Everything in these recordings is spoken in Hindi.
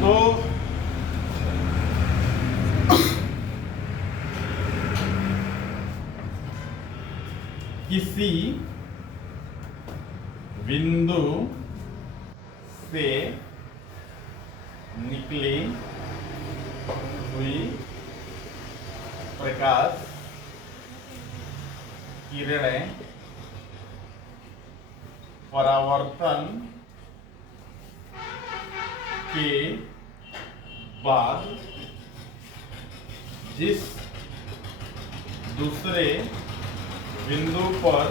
तो किसी बिंदु से निकली हुई प्रकाश किरणें परावर्तन के बाद जिस दूसरे बिंदु पर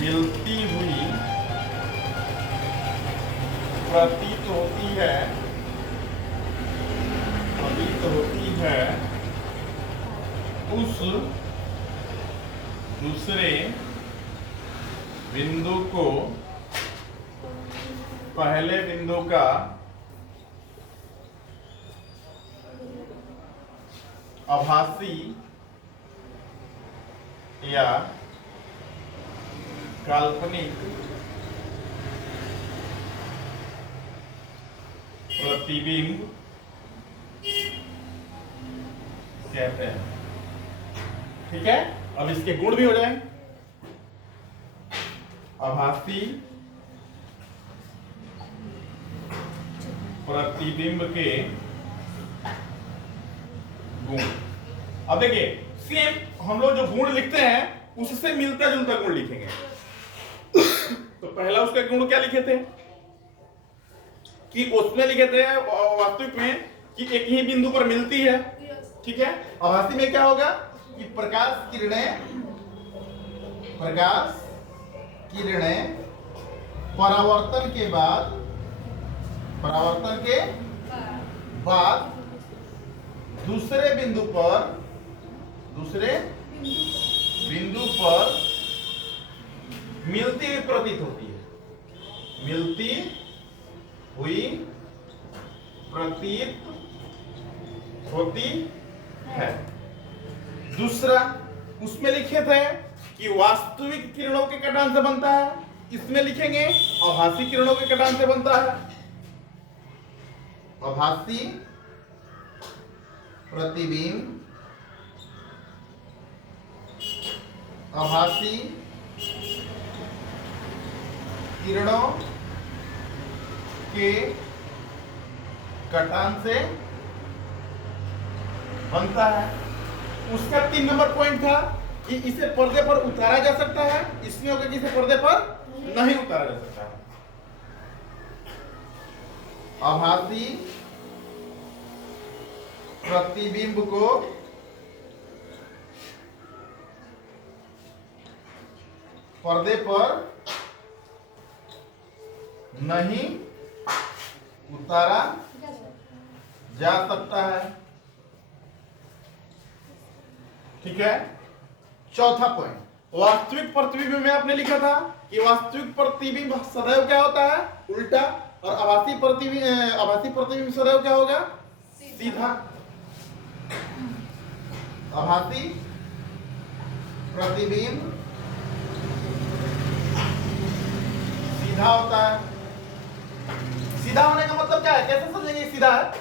मिलती हुई प्रतीत होती है उस दूसरे बिंदु को पहले बिंदु का आभासी या काल्पनिक प्रतिबिंब कहते हैं। ठीक है, अब इसके गुण भी हो जाए। आभासी प्रतिबिंब के गुण। अब देखिए, सेम हम लोग जो गुण लिखते हैं उससे मिलता जुलता गुण लिखेंगे। तो पहला उसका गुण क्या लिखे थे कि उसमें लिखे थे वास्तविक में कि एक ही बिंदु पर मिलती है। ठीक है, आभासी में क्या होगा कि प्रकाश किरणें परावर्तन के बाद दूसरे बिंदु पर मिलती हुई प्रतीत होती है। मिलती हुई प्रतीत होती है। दूसरा उसमें लिखे थे कि वास्तविक किरणों के कटान से बनता है। इसमें लिखेंगे आभासी किरणों के कटान से बनता है। आभासी प्रतिबिंब आभासी किरणों के कटान से बनता है। उसका 3 नंबर पॉइंट था कि इसे पर्दे पर उतारा जा सकता है। इसमें होगा कि इसे पर्दे पर नहीं उतारा जा सकता है। आभासी प्रतिबिंब को पर्दे पर नहीं उतारा जा सकता है। ठीक है, चौथा पॉइंट वास्तविक प्रतिबिंब में आपने लिखा था कि वास्तविक प्रतिबिंब सदैव क्या होता है, उल्टा, और आभासी प्रतिबिंब सदैव क्या होगा, सीधा। आभासी प्रतिबिंब सीधा होता है। सीधा होने का मतलब क्या है, कैसे समझेंगे सीधा है?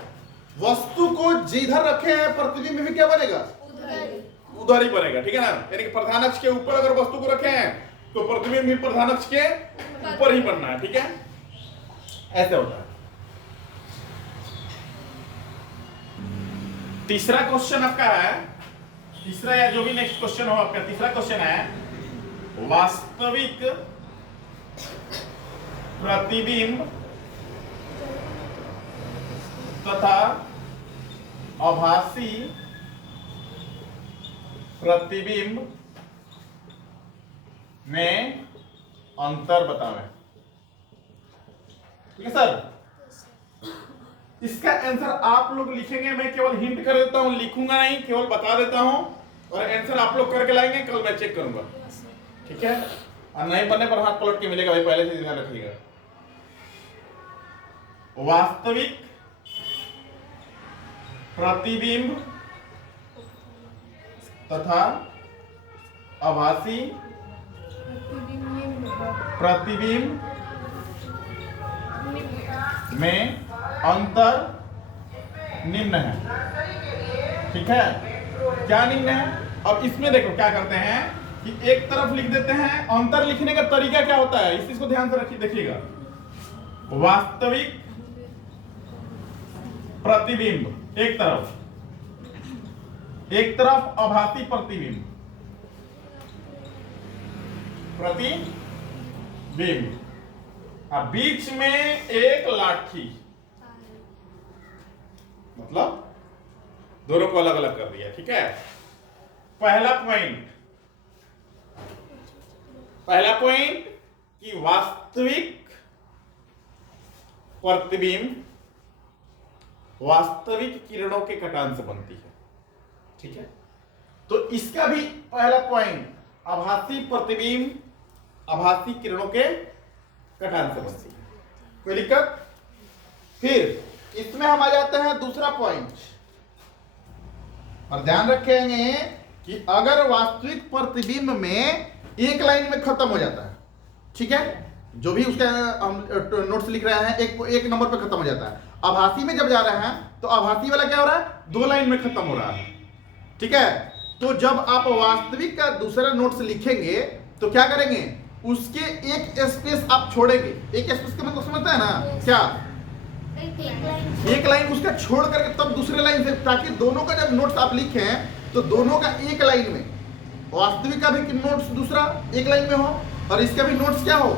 वस्तु को जिधर रखे हैं प्रतिबिंब भी क्या बनेगा, उधर ही बनेगा। ठीक है ना, यानी कि प्रधान अक्ष के ऊपर अगर वस्तु को रखे हैं तो प्रतिबिंब भी प्रधान अक्ष के ऊपर ही बनना है। ठीक है, ऐसे होता है। तीसरा क्वेश्चन आपका है, तीसरा या जो भी नेक्स्ट क्वेश्चन हो आपका, तीसरा क्वेश्चन है वास्तविक प्रतिबिंब तथा आभासी प्रतिबिंब में अंतर बतावें। ठीक है सर, इसका आंसर आप लोग लिखेंगे, मैं केवल हिंट कर देता हूं, लिखूंगा नहीं, केवल बता देता हूं, और आंसर आप लोग करके लाएंगे, कल मैं चेक करूंगा। ठीक है, और नहीं बनने पर हाथ पलट के मिलेगा भाई, पहले से ध्यान रखिएगा। वास्तविक प्रतिबिंब तथा आभासी प्रतिबिंब में अंतर निम्न है। ठीक है, क्या निम्न है? अब इसमें देखो क्या करते हैं कि एक तरफ लिख देते हैं। अंतर लिखने का तरीका क्या होता है, इस चीज को ध्यान से रखिए, देखिएगा। वास्तविक प्रतिबिंब एक तरफ आभासी प्रतिबिंब अब बीच में एक लाठी, मतलब दोनों को अलग अलग कर दिया। ठीक है, पहला पॉइंट कि वास्तविक प्रतिबिंब वास्तविक किरणों के कटान से बनती है। ठीक है, तो इसका भी पहला पॉइंट, आभासी प्रतिबिंब आभासी किरणों के कटान से बनती है। कोई दिक्कत? फिर इसमें हम आ जाते हैं दूसरा पॉइंट, और ध्यान रखेंगे कि अगर वास्तविक प्रतिबिंब में एक लाइन में खत्म हो जाता है, ठीक है, जो भी उसका हम नोट्स लिख रहे हैं एक नंबर पे खत्म हो जाता है। आभासी में जब जा रहे हैं तो आभासी वाला क्या हो रहा है, 2 लाइन में खत्म हो रहा है। ठीक है, तो जब आप वास्तविक का दूसरा नोट्स लिखेंगे तो क्या करेंगे, उसके एक स्पेस आप छोड़ेंगे। एक स्पेस का मतलब समझता है ना, क्या एक लाइन उसका छोड़ करके तब दूसरे लाइन से, ताकि दोनों का जब नोट्स आप लिखें तो दोनों का एक लाइन में, वास्तविक का भी नोट्स दूसरा एक लाइन में हो और इसका भी नोट्स क्या हो,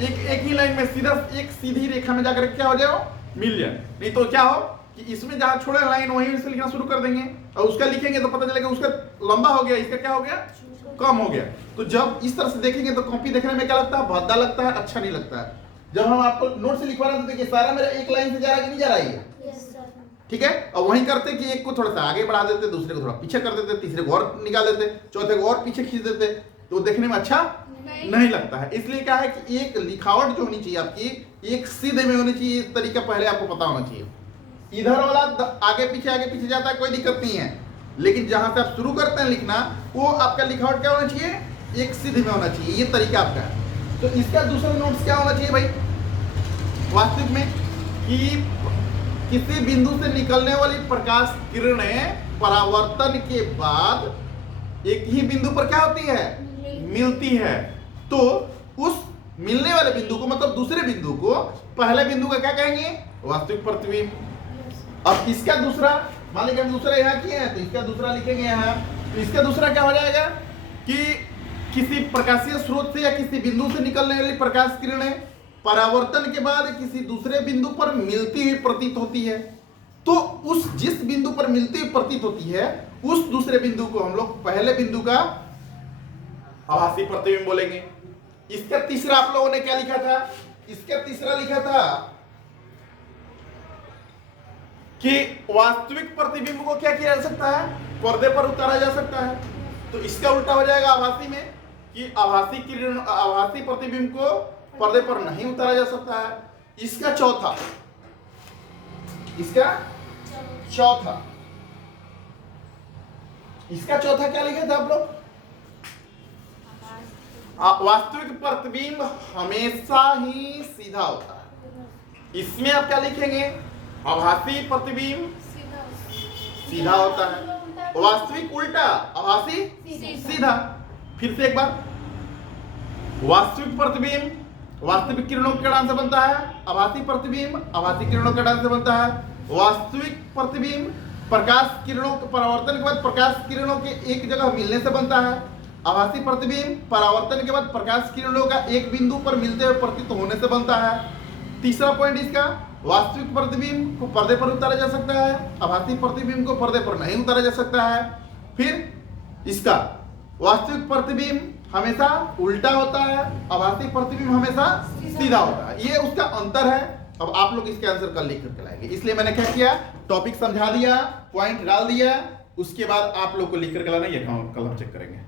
एक ही लाइन में, सीधा एक सीधी रेखा में जाकर क्या हो जाए, मिल जाए। नहीं तो क्या हो कि इसमें जहां छोड़े लाइन वहीं से लिखना शुरू कर देंगे और उसका लिखेंगे तो पता चलेगा उसका लंबा हो गया, इसका क्या हो गया, कम हो गया। तो जब इस तरह से देखेंगे तो कॉपी देखने में क्या लगता है, भद्दा लगता है, अच्छा नहीं लगता है। जब हम आपको नोट से लिखवा रहे हैं तो देखिए सारा मेरा एक लाइन से जा रहा है कि नहीं जा रहा है, ठीक है। और वहीं करते कि एक को थोड़ा सा आगे बढ़ा देते, दूसरे को थोड़ा पीछे कर देते, तीसरे को और निकाल देते, चौथे को और पीछे खींच देते, तो देखने में अच्छा नहीं लगता है। इसलिए क्या है कि एक लिखावट जो होनी चाहिए आपकी, एक सीधे में होनी चाहिए। इस तरीका पहले आपको पता होना चाहिए। इधर वाला आगे पीछे जाता है, कोई दिक्कत नहीं है, लेकिन जहां से आप शुरू करते हैं लिखना, वो आपका लिखावट क्या होना चाहिए, एक सीधे में होना चाहिए। ये तरीका आपका है। तो इसका दूसरा नोट्स क्या होना चाहिए भाई, वास्तविक में कि किसी बिंदु से निकलने वाली प्रकाश किरणें परावर्तन के बाद एक ही बिंदु पर क्या होती है, मिलती है। तो उस मिलने वाले बिंदु को, मतलब दूसरे बिंदु को, पहले बिंदु का क्या कहेंगे, वास्तविक प्रतिबिंब। अब इसका दूसरा, मान लीजिए हम दूसरा यहाँ किए हैं तो इसका दूसरा लिखेंगे यहाँ। तो इसका दूसरा क्या हो जाएगा कि किसी प्रकाशीय स्रोत से या किसी बिंदु से निकलने वाली प्रकाश किरणें परावर्तन के बाद किसी दूसरे बिंदु पर मिलती हुई प्रतीत होती है। तो उस जिस बिंदु पर मिलती हुई प्रतीत होती है, उस दूसरे बिंदु को हम लोग पहले बिंदु का आभासी प्रतिबिंब बोलेंगे। इसका तीसरा आप लोगों ने क्या लिखा था, इसका तीसरा लिखा था कि वास्तविक प्रतिबिंब को क्या किया जा सकता है, पर्दे पर उतारा जा सकता है। तो इसका उल्टा हो जाएगा आभासी में कि आभासी किरण, आभासी प्रतिबिंब को पर्दे पर नहीं उतारा जा सकता है। इसका चौथा क्या लिखे थे आप लोग, वास्तविक प्रतिबिंब हमेशा ही सीधा होता है। इसमें आप क्या लिखेंगे, आभासी प्रतिबिंब सीधा होता है, वास्तविक उल्टा, आभासी सीधा। फिर से एक बार, वास्तविक प्रतिबिंब वास्तविक किरणों के कटान से बनता है, आभासी प्रतिबिंब आभासी किरणों के कटान से बनता है। वास्तविक प्रतिबिंब प्रकाश किरणों के परावर्तन के बाद प्रकाश किरणों के एक जगह मिलने से बनता है। आभासी प्रतिबिंब परावर्तन के बाद प्रकाश किरणों का एक बिंदु पर मिलते हुए प्रतीत होने से बनता है। तीसरा पॉइंट इसका, वास्तविक प्रतिबिंब को पर्दे पर उतारा जा सकता है, आभासी प्रतिबिंब को पर्दे पर नहीं उतारा जा सकता है। फिर इसका वास्तविक प्रतिबिंब हमेशा उल्टा होता है, आभासी प्रतिबिंब हमेशा सीधा होता है। ये उसका अंतर है। अब आप लोग इसके आंसर कल लिख करके लाएंगे। इसलिए मैंने क्या किया, टॉपिक समझा दिया, पॉइंट डाल दिया, उसके बाद आप लोग को लिख करके लाना, ये कल हम चेक करेंगे।